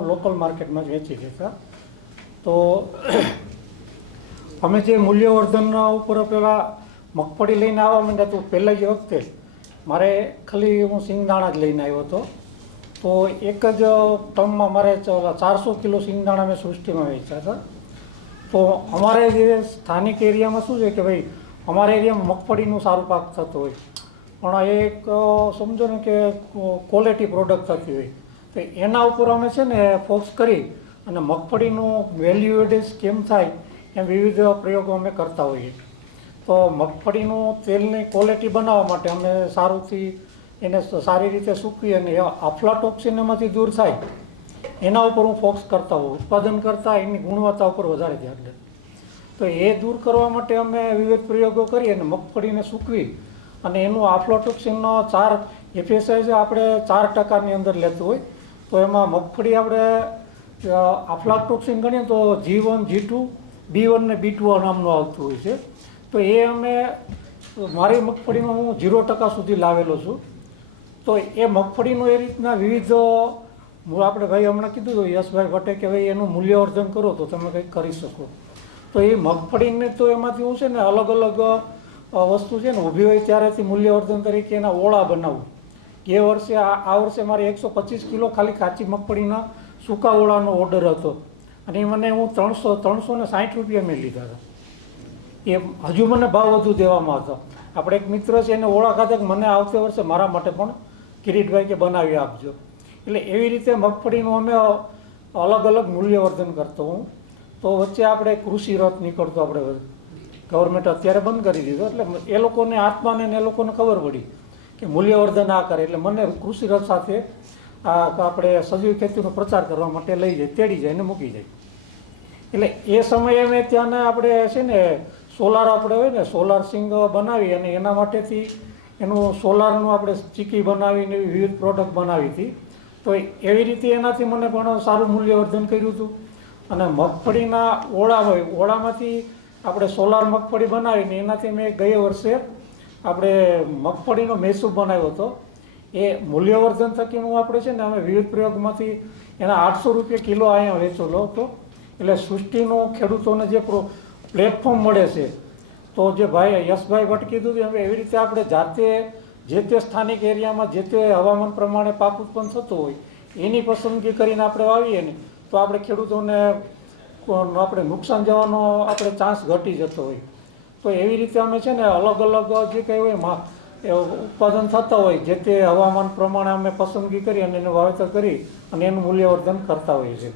Local માર્કેટમાં જ વેચી દેતા. તો અમે જે મૂલ્યવર્ધનના ઉપર પહેલાં મગફળી લઈને આવવા માંડ્યા તો પહેલાં જ વખતે મારે ખાલી હું સિંગદાણા જ લઈને આવ્યો હતો. તો એક જ ટર્મમાં મારે 400 કિલો સિંગદાણા મેં સૃષ્ટિમાં વેચ્યા હતા. તો અમારે જે સ્થાનિક એરિયામાં શું છે કે ભાઈ અમારા એરિયામાં મગફળીનું સારું પાક થતો હોય, પણ એક સમજો ને કે ક્વોલિટી પ્રોડક્ટ થતી હોય, તો એના ઉપર અમે છે ને ફોકસ કરી અને મગફળીનું વેલ્યુ એડિસ કેમ થાય એમ વિવિધ પ્રયોગો અમે કરતા હોઈએ. તો મગફળીનું તેલની ક્વોલિટી બનાવવા માટે અમે સારુંથી એને સારી રીતે સૂકવી અને અફ્લાટોક્સિન એમાંથી દૂર થાય એના ઉપર હું ફોકસ કરતા હોઉં. ઉત્પાદન કરતાં એની ગુણવત્તા ઉપર વધારે ધ્યાન દે. તો એ દૂર કરવા માટે અમે વિવિધ પ્રયોગો કરી અને મગફળીને સૂકવી અને એનું અફ્લાટોક્સિનનો 4 FSI જે આપણે 4% અંદર લેતું હોય, તો એમાં મગફળી આપણે અફ્લાટોક્સિન ગણીએ તો G1, G2, B1 ને B2 નામનું આવતું હોય છે. તો એ અમે મારી મગફળીમાં હું 0% સુધી લાવેલો છું. તો એ મગફળીનું એ રીતના વિવિધ આપણે ભાઈ હમણાં કીધું હતું યશભાઈ ભટ્ટે કે ભાઈ એનું મૂલ્યવર્ધન કરો તો તમે કંઈક કરી શકો. તો એ મગફળીને તો એમાંથી હું છે ને અલગ અલગ વસ્તુ છે ને ઊભી હોય ત્યારેથી મૂલ્યવર્ધન તરીકે એના ઓળા બનાવું. એ વર્ષે આ વર્ષે મારે 125 કિલો ખાલી કાચી મગફળીના સૂકા ઓળાનો ઓર્ડર હતો અને એ મને હું 360 રૂપિયા મેં લીધા હતા. એ હજુ મને ભાવ વધુ દેવામાં હતો. આપણે એક મિત્ર છે એને ઓળા ખાધા કે મને આવતે વર્ષે મારા માટે પણ કિરીટભાઈ કે બનાવી આપજો. એટલે એવી રીતે મગફળીનું અમે અલગ અલગ મૂલ્યવર્ધન કરતો હું. તો વચ્ચે આપણે કૃષિ રથ નીકળતો, આપણે ગવર્મેન્ટ અત્યારે બંધ કરી દીધો, એટલે એ લોકોને આત્માને એ લોકોને ખબર પડી કે મૂલ્યવર્ધન આ કરે, એટલે મને કૃષિ રથ સાથે આપણે સજીવ ખેતીનો પ્રચાર કરવા માટે લઈ જાય, તેડી જાય ને મૂકી જાય. એટલે એ સમયે મેં ત્યાંના આપણે છે ને સોલાર આપણે હોય ને સોલાર સિંગ બનાવી અને એના માટેથી એનું સોલારનું આપણે ચીકી બનાવીને એવી વિવિધ પ્રોડક્ટ બનાવી હતી. તો એવી રીતે એનાથી મને પણ સારું મૂલ્યવર્ધન કર્યું હતું. અને મગફળીના ઓળા હોય, ઓળામાંથી આપણે સોલાર મગફળી બનાવીને એનાથી મેં ગયા વર્ષે આપણે મગફળીનો મૈસૂર બનાવ્યો હતો. એ મૂલ્યવર્ધન થકીનું આપણે છે ને અમે વિવિધ પ્રયોગમાંથી એના 800 રૂપિયા કિલો અહીંયા વેચેલો હતો. એટલે સૃષ્ટિનો ખેડૂતોને જે પ્લેટફોર્મ મળે છે, તો જે ભાઈ યશભાઈ ભટ્ટ કીધું કે એવી રીતે આપણે જાતે જે તે સ્થાનિક એરિયામાં જે તે હવામાન પ્રમાણે પાક ઉત્પન્ન થતો હોય એની પસંદગી કરીને આપણે વાવીએ ને તો આપણે ખેડૂતોને આપણે નુકસાન જવાનો આપણે ચાન્સ ઘટી જતો હોય. તો એવી રીતે અમે છે ને અલગ અલગ જે કંઈ હોય ઉત્પાદન થતા હોય જે તે હવામાન પ્રમાણે અમે પસંદગી કરી અને એનું વાવેતર કરી અને એનું મૂલ્યવર્ધન કરતા હોઈએ છીએ.